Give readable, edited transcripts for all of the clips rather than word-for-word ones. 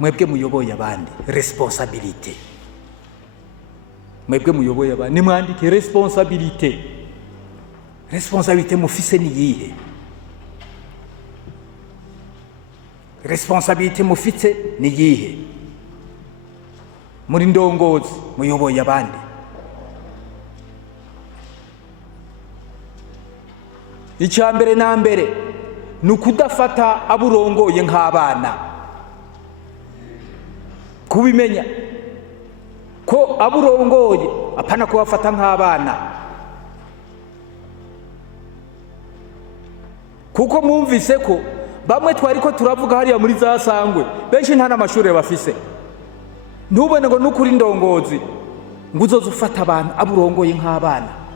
mwebwe muyoboye abandi, responsabilité. Mwebwe muyoboye abandi nimwandike responsabilité. Responsabilité mufise ni yihe? Responsabilité mufite ni yihe? Muri ndongozi muyoboye abandi. Icyambere na mbere nukudafata aburongoye nk'abana. Kubimenya ko aburongoye apana kubafata nk'abana. Kuko mwumvise ko bamwe twari ko turavuga hariya muri za Sangwe benshi nta n'amashuri bafise. Ntubone ngo nukuri ndongozi ngo uzoze ufata abantu aburongoye nk'abana.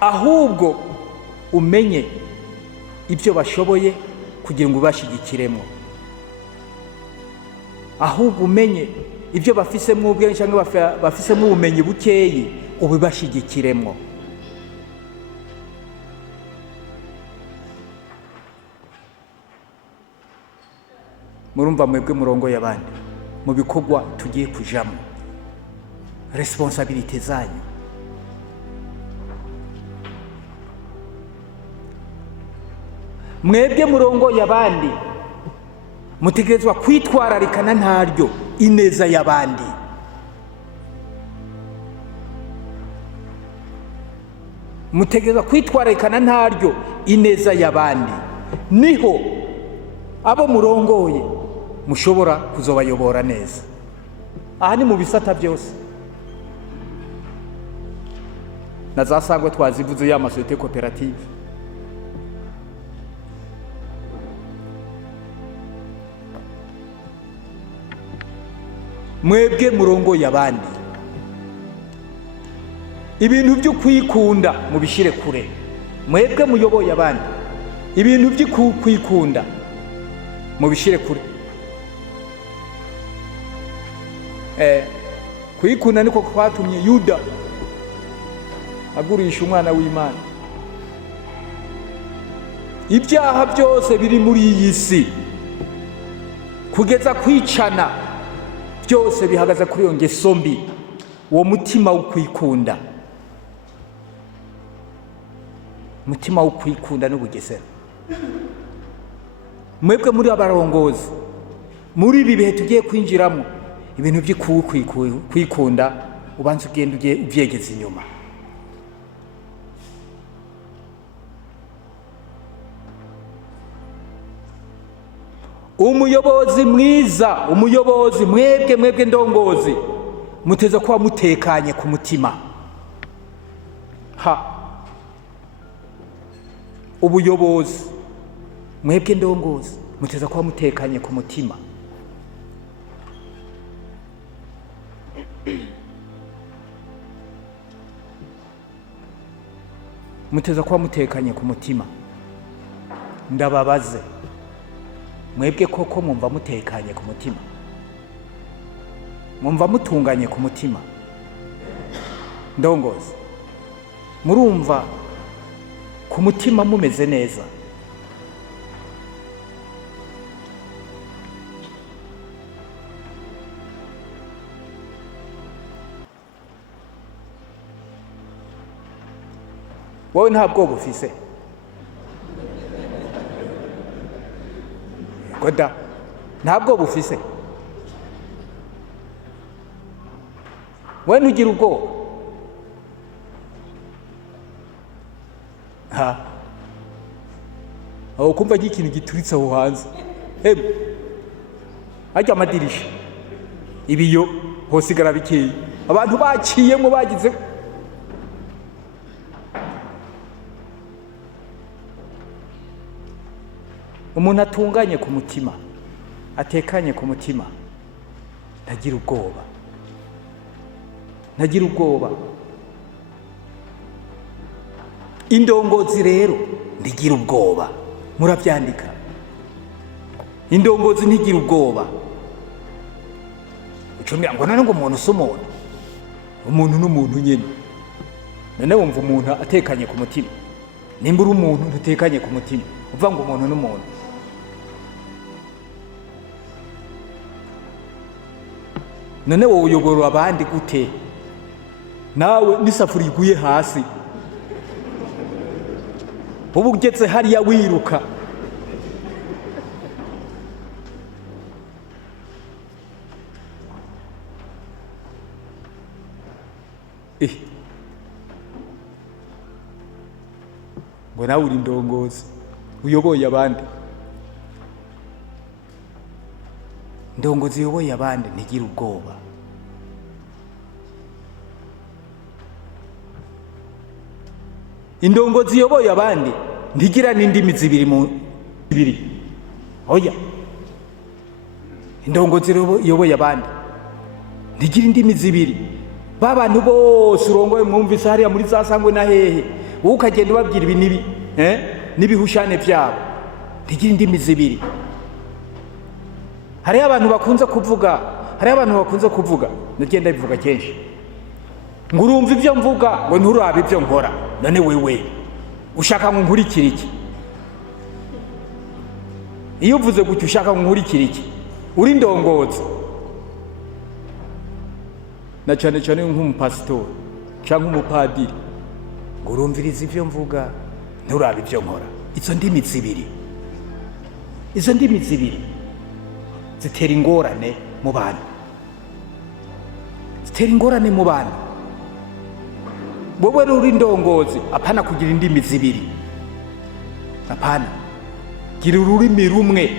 Ahubwo umenye ibyo bashoboye kugira ngo ubashigikiremo. Ahubwo umenye ibyo bafisemo ubwenge cyangwa bafisemo ubumenyi bukeyi ubibashigikiremo. Murumva mwebwe murongoye abandi mu bikorwa tugiye kujamo, responsabilité zanyu. Mwebwe murongoye abandi mutegerezwa kwitwararikana ntaryo ineza y'abandi. Mutegerezwa kwitwararikana ntaryo ineza y'abandi. Niho abo murongoye mushobora kuzobayobora neza. Aha ni mu bisata byose. Na za Sangwe twazivuze ya masosiyete koperative. Mwebwe murongoye abandi ibintu byo kwikunda mubishire kure. Mwebwe muyoboye abandi ibintu byo kwikunda mubishire kure. Kwikunda niko kwatumye Yuda agurisha umwana w'Imana. Ibyaha byose biri muri iyi si kugeza kwicana byose bihagaze kuri iyo ngeso mbi, uwo mutima wo kwikunda. Mutima wo kwikunda n'ubugesera. Mwebwe muri abarongozi muri ibi bihe tugiye kwinjiramo ibintu byo kwikunda ubanza ugenda ubyegeza inyuma. Umuyobozi mwiza, umuyobozi mwebwe ndongozi muteza kuba mutekanye ku mutima. Ubuyobozi mwebwe ndongozi muteza kuba mutekanye ku mutima. Muteza kuba mutekanye ku mutima. Ndababaze mwebwe koko mwumva mutekanye ku mutima? Mwumva mutunganye ku mutima? Ndongozi murumva ku mutima mumeze neza? Wowe nta bwoba ufise? Goda nta bwoba ufise? Wowe ntugira ubwoba? Aho kumva ikintu gituritse aho hanze. Ajya amadirisha ibiyo hosigara bikeye abantu baciyemo bagize. Umuntu atunganye ku mutima, atekanye ku mutima, ntagira ubwoba. Ntagira ubwoba. Indongozi rero ndigira ubwoba. Murabyandika. Indongozi ntigira ubwoba. Ucumira ngo none ngo umuntu usumuntu. Umuntu n'umuntu nyene. None wumva umuntu atekanye ku mutima. nimba uri umuntu ntutekanye ku mutima uvuga ngo umuntu n'umuntu. None wowe uyobora abandi gute? Nawe n'isafuriya iguye hasi ubu ugeze hariya wiruka, ngo nawe uri indongozi uyoboye abandi. Indongozi uyoboye abandi ntigira ubwoba. Indongozi uyoboye abandi ntigira n'indimi zibiri. Oya, indongozi uyoboye abandi ntigira indimi zibiri. Ba bantu bose urongoye mwumvise hariya muri za Sangwe na hehe, wowe ukagenda ubabwira ibi nibi n'ibihushane byabo, ntigira indimi zibiri. Hariho abantu bakunze kuvuga, nagenda bivuga kenshi, ngo urumva ibyo mvuga ngo nturabe ibyo nkora. None wewe ushaka ngo nkurikire iki? Iyo uvuze gutyo ushaka ngo nkurikire iki? Uri indongozi, na cyane cyane nk'umupasitori cyangwa umupadiri, ngo urumvirize ibyo mvuga nturabe ibyo nkora. Izo ndimi zibiri zitera ingorane mu bantu. Wowe uri indongozi, apana kugira indimi zibiri, apana, gira ururimi rumwe,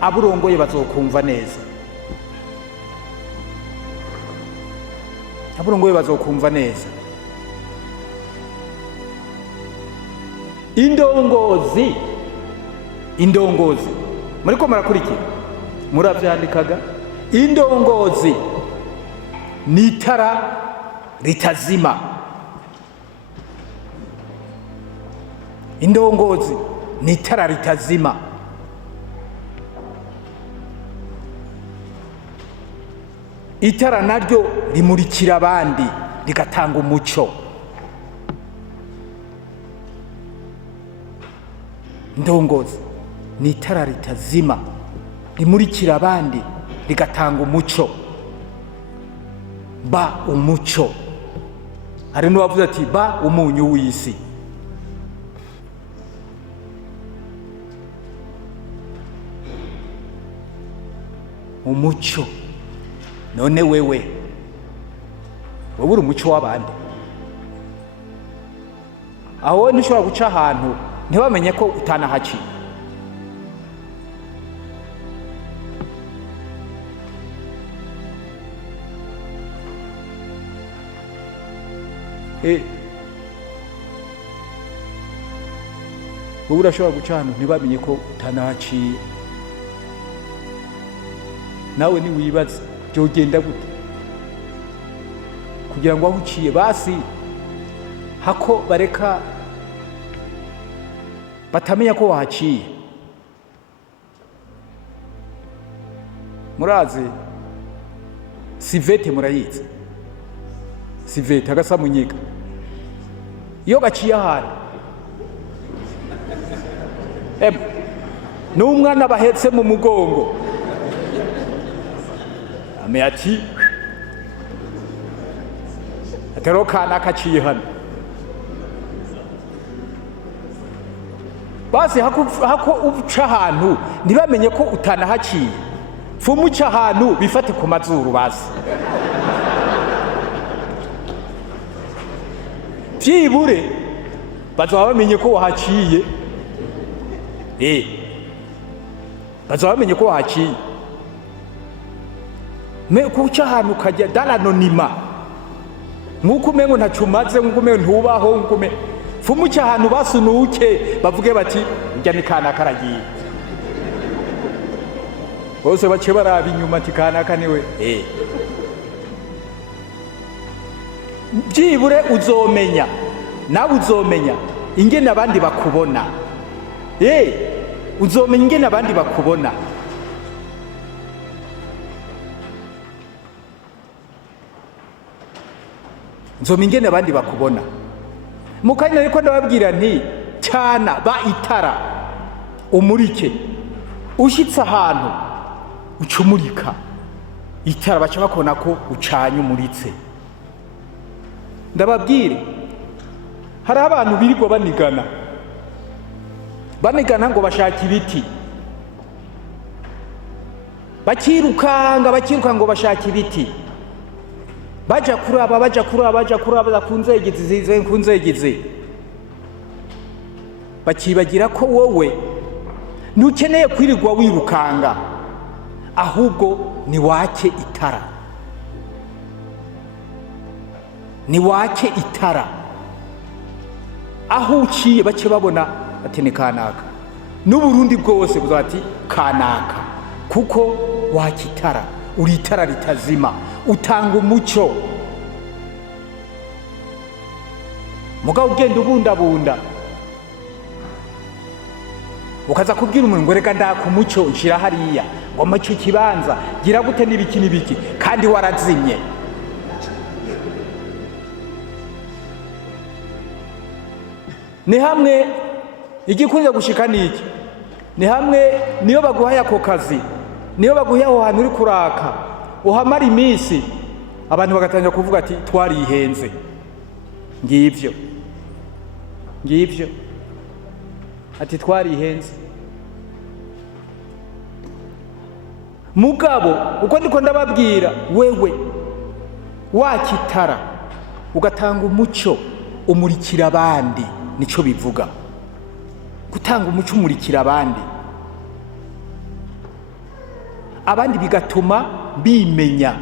abo urongoye bazokumva neza. Indongozi muriko murakurikira, muravyandikaga. Indongozi ni itara ritazima. Indongozi ni itara ritazima. Itara naryo rimurikira abandi rigatanga umuco. Indongozi ni itara ritazima rimurikira abandi rigatanga umuco. Ba umuco. Hari n'uwavuze ati ba umunyu w'isi. Umuco. None wewe uri umuco w'abandi. Aho ntushobora guca ahantu ntibamenye ko utanahaciye. Wowe urashobora guca ahantu ntibamenye ko utanahaciye. Nawe niwibaza byogenda gute kugira ngo aho uciye basi hako bareka batamenya ko wahaciye. Murazi sivete, murayizi sivete, agasamunyiga iyo gaciye ahantu n'umwana bahetse mu mugongo ame ati atero kana kaciye hano. Basi hako uca ahantu ntibamenye ko utanahaciye, fumu uca ahantu bifate ku mazuru. Basi byibure bazaba bamenye ko wahaciye. Bazaba bamenye ko wahaciye. Kuca ahantu ukajya daranonima nk'uko umengo ntacumaze, nk'uko umengo ntubaho, nk'uko umengo fumu uca ahantu basunuke bavuge bati njya ni kanaka aragiye. Bose bace baraba inyuma ati kanaka niwe. Byibure uzomenya, nawe uzomenya ingene abandi bakubona. Uzomenya ingene abandi bakubona. Nzomenya ingene abandi bakubona. mukanya ariko ndababwira nti cyana ba itara umurike ushitse ahantu ucumurika itara baca bakona ko ucanye umuritse. Ndababwire hari abantu birirwa banigana ngo bashaka ibiti, bakirukanga ngo bashaka ibiti, baja kuraba kunzegizi bakibagira ko wowe ntukeneye kwirirwa wirukanga, ahubwo ni wake itara, ni wake itara. Aho uciye bace babona ati ni kanaka, n'Uburundi bwose buzati kanaka, kuko wake itara, uri itara ritazima, utanga umuco. Mugabo ugenda ubundabunda ukaza kubwira umuntu ngo reka ndaka umuco nshira hariya ngo muco kibanza gira gute n'ibiki kandi warazimye. Ni hamwe igikunze gushika niki, ni hamwe niyo baguhaye ako kazi, niyo baguhaye aho hantu uri kuraka, uhamara iminsi abantu bagatangira kuvuga ati twarihenze. Ngivyo ati twarihenze. Mugabo uko ndiko ndababwira, wewe wakitara ugatanga umuco umurikira abandi, nico bivuga gutanga umuco umurikira abandi bigatuma bimenya,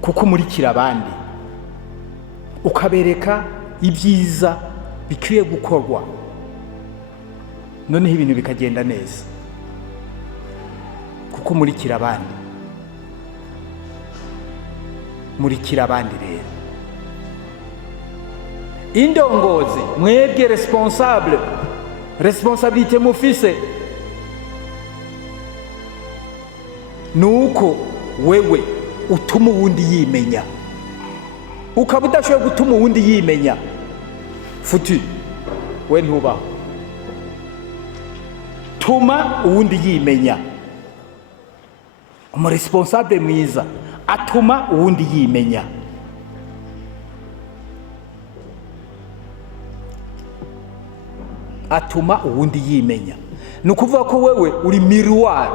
kuko umurikira abandi ukabereka ibyiza bikwiye gukorwa, noneho ibintu bikagenda neza, kuko umurikira abandi rero. Indongozi mwebwe responsabilité mufise nuko wewe utuma uwundi yimenya, ukaba udashoboye gutuma uwundi yimenya, futi we ntubaho. Tuma uwundi yimenya. Umuresponsable mwiza atuma uwundi yimenya. Atuma uwundi yimenya. Nukuvuga ko wewe uri miroir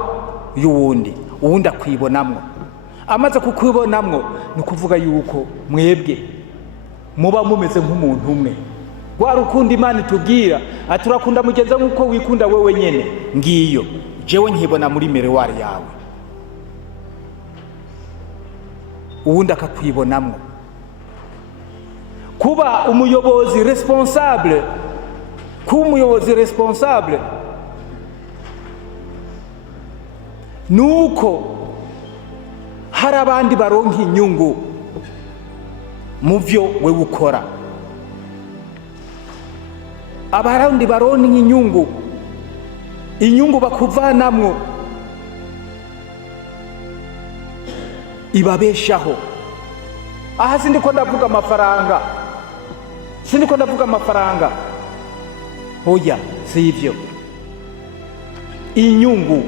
y'uwundi, uwundi akwibonamwo. Amaze kukwibonamwo nukuvuga yuko mwebwe muba mumeze nk'umuntu umwe. Rwa rukundo Imana itubwira ati urakunda mugenza nk'uko wikunda wewe nyene, ngiyo jewe nkibona muri miroir yawe, uwundi akakwibonamwo. Kuba umuyobozi responsable nuko hari abandi baronka inyungu mu byo we ukora, abandi baronka inyungu bakuvanamwo ibabeshaho. Aha sindiko ndavuga amafaranga, oya sivyo. Inyungu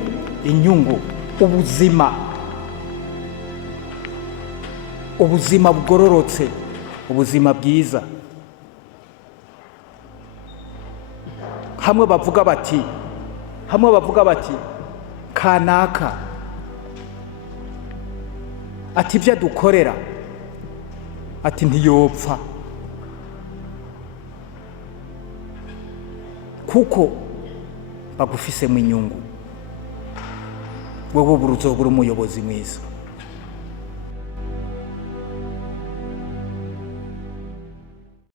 ubuzima bugororotse, ubuzima bwiza. Hamwe bavuga bati kanaka ati ibyo dukorera ati ntiyopfa, kuko bagufisemo inyungu. Wowe uzobura umuyobozi mwiza.